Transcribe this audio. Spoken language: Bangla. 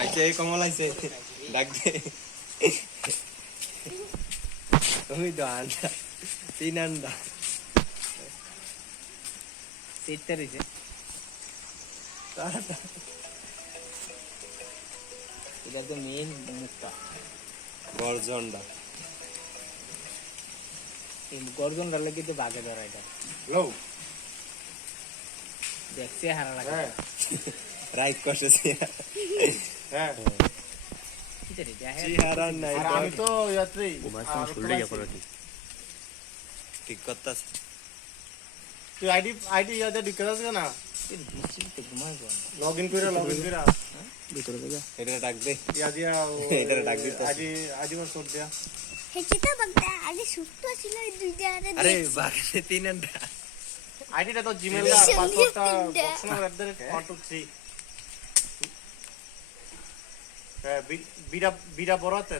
আইছে কমল আইছে ডাক দে ওই তো আন্ডা 3 আন্ডা সেটটা রইছে এটা তো মেইন মুক্তা গর্জনটা এই গর্জনটা লাগি তো বাগে ধরা এটা লো দেখছে হারা লাগে হ্যাঁ রাইট করতেছি হ্যাঁ কি রে এটা চেহারা নাই আর আমি তো যাত্রী ঠিক করতেছে তুই আইডি ইয়াতে ঢুকে যাস না বেশি তো ঘুমাই গো লগইন করে ভিতরে যা এটা ডাক দে ইয়া দিয়া এটারে ডাক দিতে আইডি মা সব দিয়া হেচিতা বাগদা আগে সুস্থ ছিল এই দুইটা আরে বাকি 3 আন্ডা আইডিটা তো জিমেল আর পাসওয়ার্ডটা বক্সনার@123 হ্যাঁ বিডা বড় আছে